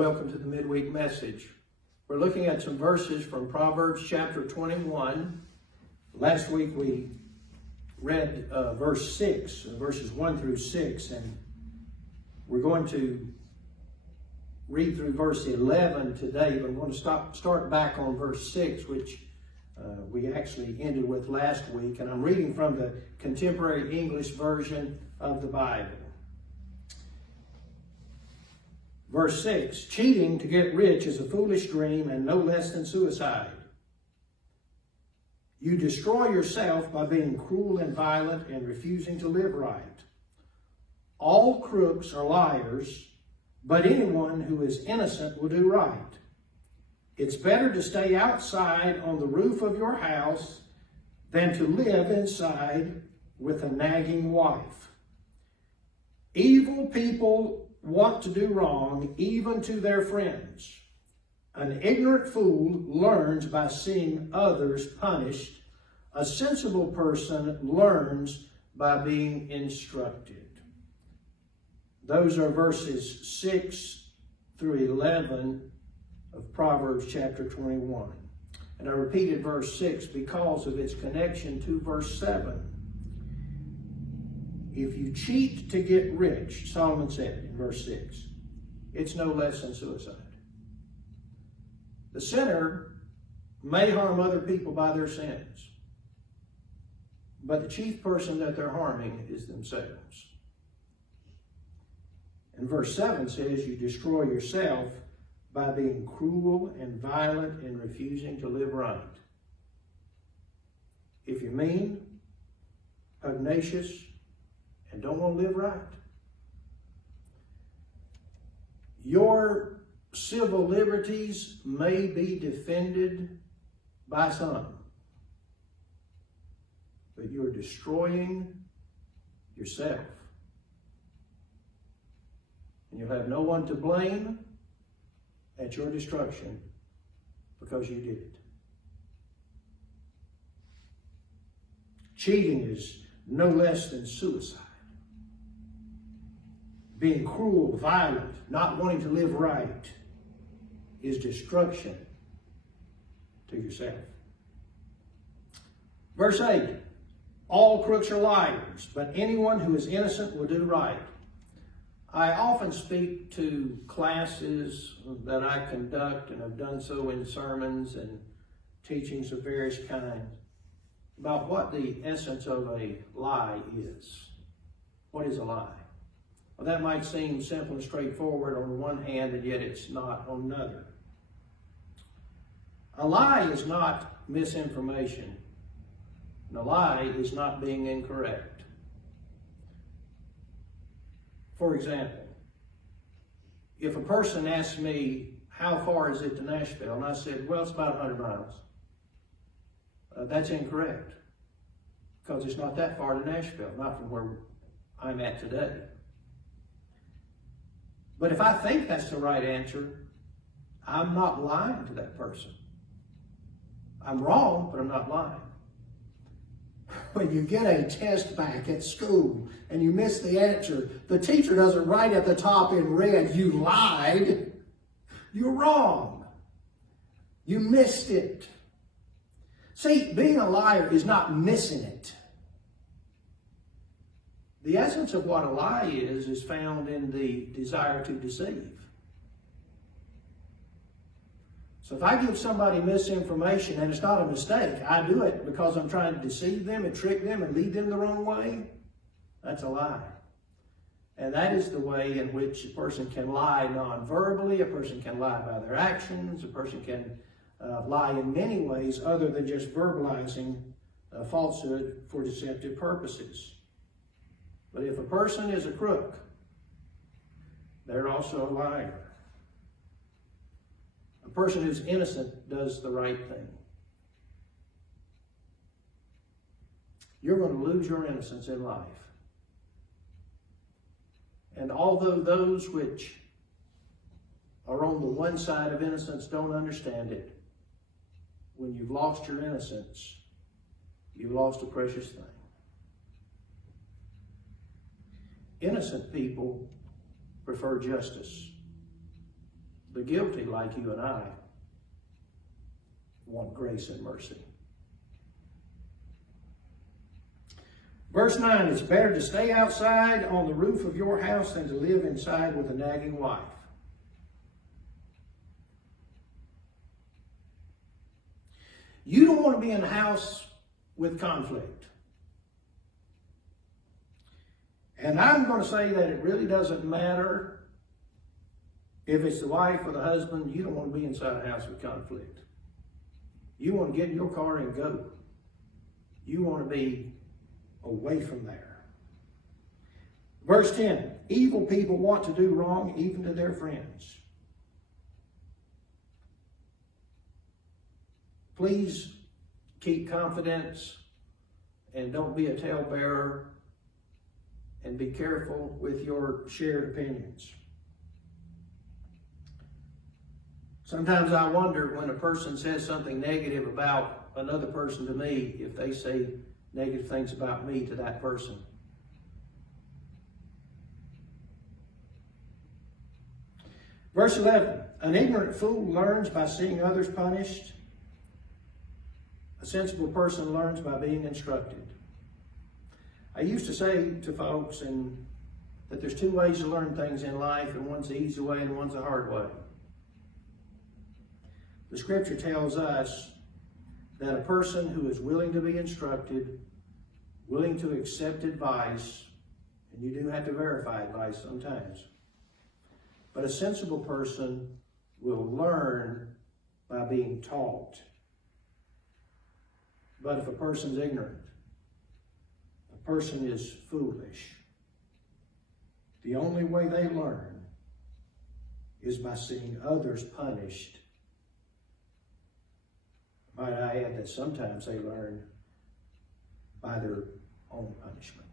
Welcome to the Midweek message. We're looking at some verses from Proverbs chapter 21. Last week we read verse 6, verses 1 through 6, and we're going to read through verse 11 today, but I want to start back on verse 6, which we actually ended with last week, and I'm reading from the Contemporary English Version of the Bible. Verse 6, cheating to get rich is a foolish dream and no less than suicide. You destroy yourself by being cruel and violent and refusing to live right. All crooks are liars, but anyone who is innocent will do right. It's better to stay outside on the roof of your house than to live inside with a nagging wife. Evil people want to do wrong, even to their friends. An ignorant fool learns by seeing others punished. A sensible person learns by being instructed. Those are verses 6 through 11 of Proverbs chapter 21. And I repeated verse 6 because of its connection to verse 7. If you cheat to get rich, Solomon said in verse 6, it's no less than suicide. The sinner may harm other people by their sins, but the chief person that they're harming is themselves. And verse 7 says you destroy yourself by being cruel and violent and refusing to live right. If you're mean, pugnacious, and don't want to live right, your civil liberties may be defended by some, but you're destroying yourself. And you'll have no one to blame at your destruction because you did it. Cheating is no less than suicide. Being cruel, violent, not wanting to live right is destruction to yourself. Verse 8, all crooks are liars, but anyone who is innocent will do right. I often speak to classes that I conduct, and have done so in sermons and teachings of various kinds, about what the essence of a lie is. What is a lie? Well, that might seem simple and straightforward on one hand, and yet it's not on another. A lie is not misinformation. And a lie is not being incorrect. For example, if a person asks me, how far is it to Nashville? And I said, well, it's about 100 miles. That's incorrect, because it's not that far to Nashville, not from where I'm at today. But if I think that's the right answer, I'm not lying to that person. I'm wrong, but I'm not lying. When you get a test back at school and you miss the answer, the teacher doesn't write at the top in red, you lied. You're wrong. You missed it. See, being a liar is not missing it. The essence of what a lie is found in the desire to deceive. So if I give somebody misinformation and it's not a mistake, I do it because I'm trying to deceive them and trick them and lead them the wrong way, that's a lie. And that is the way in which a person can lie non-verbally, a person can lie by their actions, a person can lie in many ways other than just verbalizing falsehood for deceptive purposes. But if a person is a crook, they're also a liar. A person who's innocent does the right thing. You're going to lose your innocence in life. And although those which are on the one side of innocence don't understand it, when you've lost your innocence, you've lost a precious thing. Innocent people prefer justice. The guilty, like you and I, want grace and mercy. Verse 9, it's better to stay outside on the roof of your house than to live inside with a nagging wife. You don't want to be in a house with conflict. And I'm going to say that it really doesn't matter if it's the wife or the husband. You don't want to be inside a house with conflict. You want to get in your car and go. You want to be away from there. Verse 10, evil people want to do wrong even to their friends. Please keep confidence and don't be a talebearer, and be careful with your shared opinions. Sometimes I wonder when a person says something negative about another person to me, if they say negative things about me to that person. Verse 11, an ignorant fool learns by seeing others punished. A sensible person learns by being instructed. I used to say to folks that there's two ways to learn things in life, and one's the easy way and one's the hard way. The scripture tells us that a person who is willing to be instructed, willing to accept advice, and you do have to verify advice sometimes, but a sensible person will learn by being taught. But if a person's ignorant, a person is foolish, the only way they learn is by seeing others punished. Might I add that sometimes they learn by their own punishment.